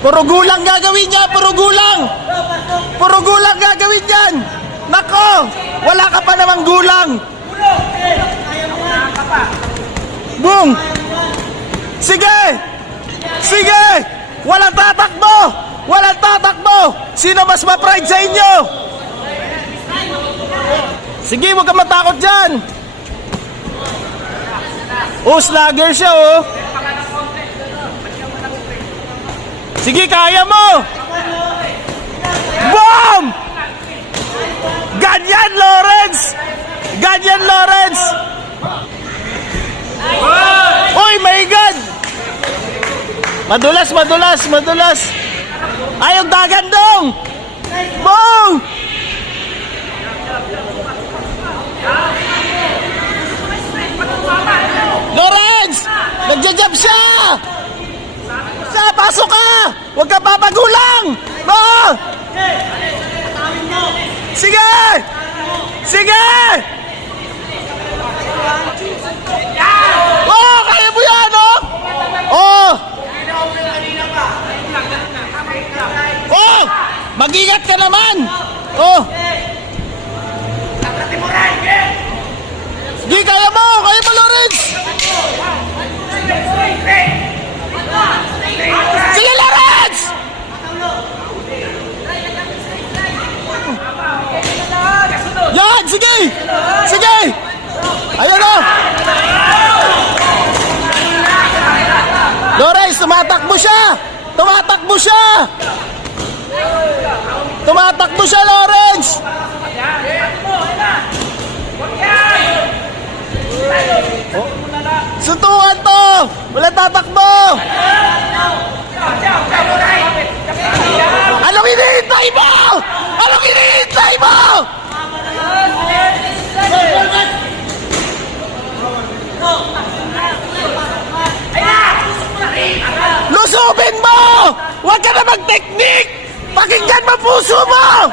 Puro gulang gagawin niya, puro gulang! Puro gulang gagawin yan! Nako! Wala ka pa namang gulang! Boom! Sige! Sige! Walang tatakbo! Walang tatakbo! Sino mas ma-pride sa inyo? Sige, huwag ka matakot dyan! Oh, slugger siya, oh! Sige, kaya mo! Boom! Ganyan, Lawrence! Ganyan, Lawrence! Uy, my God! Madulas, madulas, madulas! Ay, yung dagan dong! Boom! Lawrence! Nagja-jump siya! Pasok ka! Huwag ka papagulang! Oh! Sige! Sige! Oh! Kaya mo yan, oh! Oh! Oh! Mag-ingat ka naman! Oh! Sige, kaya mo! Kaya mo, Lawrence! Sige, Lawrence! Yan! Sige! Sige! Ayan o! Lawrence, tumatakbo siya! Tumatakbo siya! Tumatakbo siya, Lawrence! Oh. Suntukan to! Wala tatakbo! Anong hinihintay mo? Anong hinihintay mo? Lusubin mo! Huwag ka na mag-technique! Pakinggan mo puso mo!